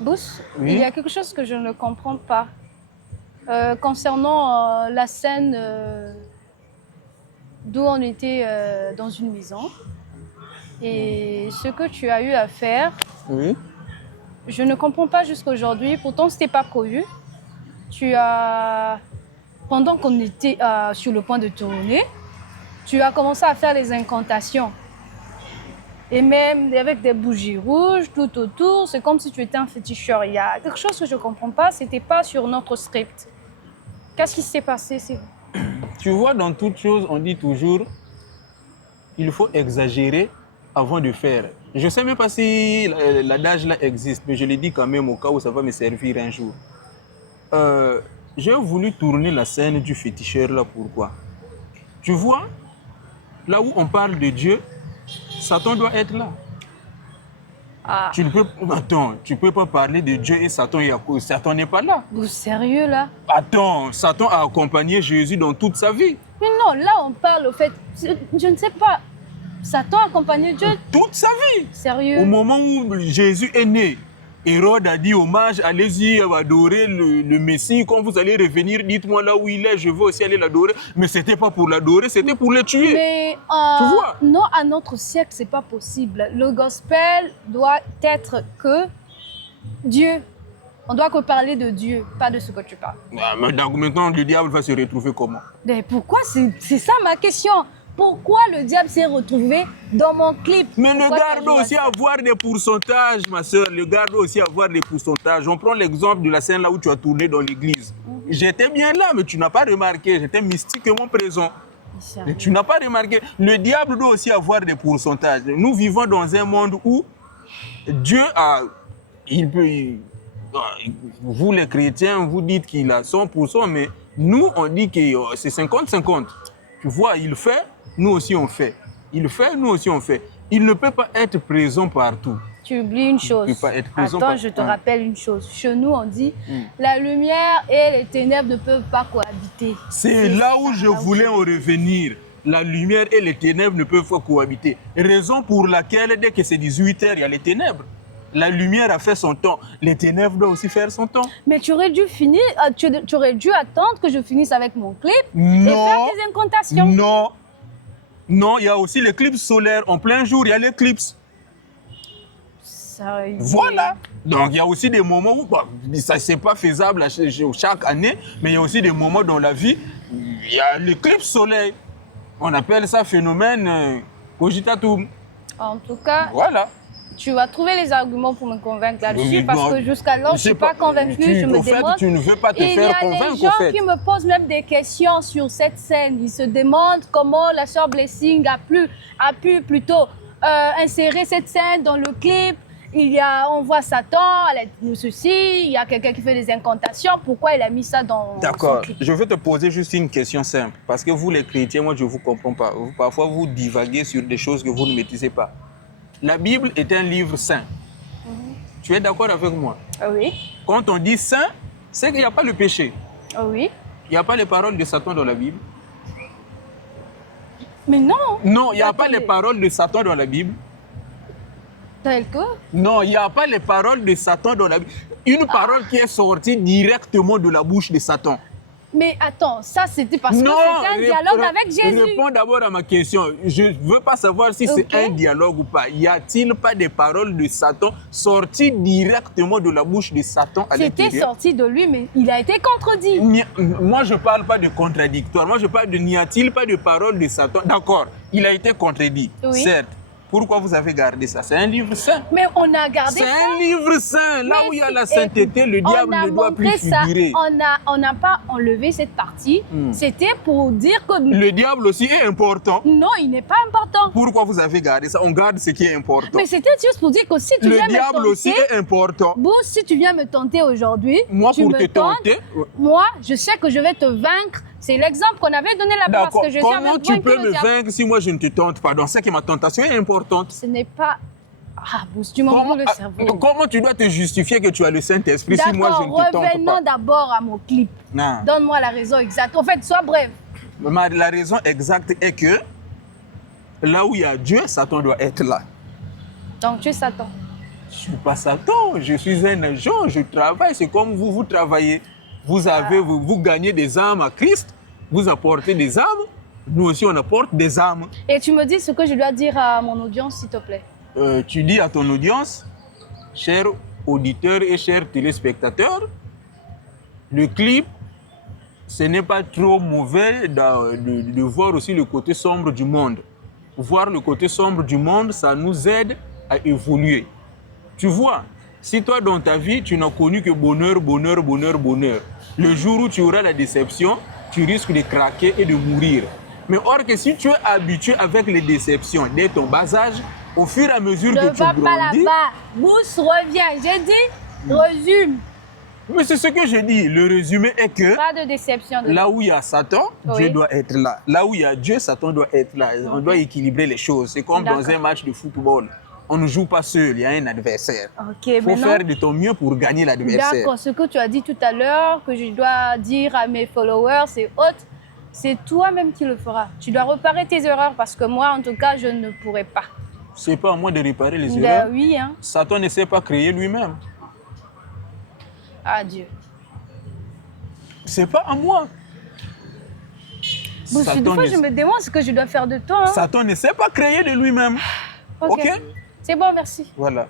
Bous, Oui. il y a quelque chose que je ne comprends pas concernant la scène d'où on était dans une maison et ce que tu as eu à faire. Oui. Je ne comprends pas jusqu'à aujourd'hui. Pourtant, ce n'était pas prévu. Pendant qu'on était sur le point de tourner, tu as commencé à faire des incantations. Et même avec des bougies rouges tout autour, c'est comme si tu étais un féticheur. Il y a quelque chose que je ne comprends pas, ce n'était pas sur notre script. Qu'est-ce qui s'est passé? Tu vois, dans toute chose, on dit toujours, il faut exagérer avant de faire. Je ne sais même pas si l'adage là existe, mais je le dis quand même au cas où ça va me servir un jour. J'ai voulu tourner la scène du féticheur là, pourquoi? Tu vois, là où on parle de Dieu, Satan doit être là. Ah, Tu ne peux, attends, tu peux pas parler de Dieu et Satan, Satan n'est pas là. vous sérieux là? Attends, Satan a accompagné Jésus dans toute sa vie. Mais non, là on parle au fait, je ne sais pas, Satan a accompagné Dieu? Toute sa vie. Sérieux? Au moment où Jésus est né, Hérode a dit hommage, allez-y adorer le Messie. Quand vous allez revenir, dites-moi là où il est, je veux aussi aller l'adorer. Mais ce n'était pas pour l'adorer, c'était pour le tuer. Mais tu vois? non, à notre siècle, c'est pas possible. Le gospel doit être que Dieu. On doit que parler de Dieu, pas de ce que tu parles. Ah, mais donc maintenant, le diable va se retrouver comment? Mais pourquoi? C'est ça ma question. Pourquoi le diable s'est retrouvé dans mon clip? Mais le Pourquoi garde ça joue à aussi ça? avoir des pourcentages, ma soeur. Le garde aussi avoir des pourcentages. On prend l'exemple de la scène là où tu as tourné dans l'église. J'étais bien là, mais tu n'as pas remarqué. J'étais mystiquement présent. Mais tu n'as pas remarqué. Le diable doit aussi avoir des pourcentages. Nous vivons dans un monde où Dieu a... vous les chrétiens, vous dites qu'il a 100%, mais nous, on dit que c'est 50-50. Tu vois, il fait, nous aussi on fait. Il fait, nous aussi on fait. Il ne peut pas être présent partout. Tu oublies une chose. Il peut pas être présent Attends, partout. je te rappelle une chose. Chez nous, on dit la lumière et les ténèbres ne peuvent pas cohabiter. C'est là où je voulais en revenir. La lumière et les ténèbres ne peuvent pas cohabiter. Raison pour laquelle, dès que c'est 18h, il y a les ténèbres. La lumière a fait son temps. Les ténèbres doivent aussi faire son temps. Mais tu aurais dû finir, tu aurais dû attendre que je finisse avec mon clip et Non. faire tes incantations. Non. Non, il y a aussi l'éclipse solaire. En plein jour, il y a l'éclipse. Ça, Voilà. Donc, il y a aussi des moments où ça, c'est pas faisable chaque année, mais il y a aussi des moments dans la vie, il y a l'éclipse solaire. On appelle ça phénomène cogitatum. En tout cas, Voilà. tu vas trouver les arguments pour me convaincre là-dessus Oui, parce non, que jusqu'à là, je ne suis pas convaincue. Je me en fait, demande. tu ne veux pas te Il y faire a convaincre, des gens en fait. qui me posent même des questions sur cette scène. Ils se demandent comment la sœur Blessing a pu plutôt insérer cette scène dans le clip. On voit Satan, elle a ceci, il y a quelqu'un qui fait des incantations. Pourquoi il a mis ça dans son D'accord. clip? Je vais te poser juste une question simple. Parce que vous, les chrétiens, moi, je ne vous comprends pas. Parfois, vous divaguez sur des choses que vous ne maîtrisez pas. La Bible est un livre saint. Tu es d'accord avec moi? Oui. Quand on dit saint, c'est qu'il n'y a pas le péché. Oui. Il n'y a pas les paroles de Satan dans la Bible. Mais non. Non, il n'y a pas Attendez. les paroles de Satan dans la Bible. Tel que? Non, il n'y a pas les paroles de Satan dans la Bible. Une parole qui est sortie directement de la bouche de Satan. Mais attends, ça c'était parce que c'était un dialogue avec Jésus. Réponds d'abord à ma question. Je ne veux pas savoir si Ok. c'est un dialogue ou pas. Y a-t-il pas des paroles de Satan sorties directement de la bouche de Satan à C'était l'intérieur? sorti de lui, mais il a été contredit. Moi, je ne parle pas de contradictoire. Moi, je parle de n'y a-t-il pas de paroles de Satan? D'accord, il a été contredit, Oui. certes. Pourquoi vous avez gardé ça? C'est un livre saint. Mais on a gardé C'est ça. un livre saint. Là Mais où il y a si- la sainteté, le diable on a ne doit plus montré ça. figurer. On n'a pas enlevé cette partie. C'était pour dire que Le diable aussi est important. non, il n'est pas important. Pourquoi vous avez gardé ça? On garde ce qui est important. Mais c'était juste pour dire que si tu Le viens me diable aussi tenter, est important. bon, si tu viens me tenter aujourd'hui, Moi, tu pour me te tentes, tenter, moi, je sais que je vais te vaincre. C'est l'exemple qu'on avait donné là-bas parce d'accord. que je suis Comment avec tu vaincu peux le me diable. vaincre si moi je ne te tente pas? Donc, c'est que ma tentation est importante. Ce n'est pas... Ah, Bouss, tu m'envoies le cerveau. Comment tu dois te justifier que tu as le Saint-Esprit si moi je ne D'accord, te tente revenons pas? d'abord à mon clip. Non. Donne-moi la raison exacte. En fait, sois bref. La raison exacte est que là où il y a Dieu, Satan doit être là. Donc, tu es Satan. Je ne suis pas Satan, je suis un agent, je travaille, c'est comme vous, vous travaillez. Vous avez, vous gagnez des âmes à Christ, vous apportez des âmes, nous aussi on apporte des âmes. Et tu me dis ce que je dois dire à mon audience, s'il te plaît. Tu dis à ton audience, chers auditeurs et chers téléspectateurs, le clip, ce n'est pas trop mauvais de voir aussi le côté sombre du monde. Voir le côté sombre du monde, ça nous aide à évoluer. Tu vois, si toi dans ta vie, tu n'as connu que bonheur, bonheur, bonheur, bonheur, le jour où tu auras la déception, tu risques de craquer et de mourir. Mais or que si tu es habitué avec les déceptions dès ton bas âge, au fur et à mesure que tu grandis... Ne va pas là-bas. Mousse, reviens. J'ai dit, résume. Mais c'est ce que je dis. Le résumé est que Pas de déception. là où il y a Satan, Dieu doit être là. Là où il y a Dieu, Satan doit être là. On doit équilibrer les choses. C'est comme dans un match de football. On ne joue pas seul, il y a un adversaire. Il faut faire de ton mieux pour gagner l'adversaire. D'accord, ce que tu as dit tout à l'heure, que je dois dire à mes followers et autres, c'est toi-même qui le feras. Tu dois réparer tes erreurs parce que moi, en tout cas, je ne pourrais pas. C'est pas à moi de réparer les erreurs. Oui, hein. Satan ne s'est pas créé lui-même. Adieu. C'est pas à moi. Bon, des fois, je me demande ce que je dois faire de toi. Hein. Satan ne s'est pas créé de lui-même. Ok. C'est bon, merci. Voilà.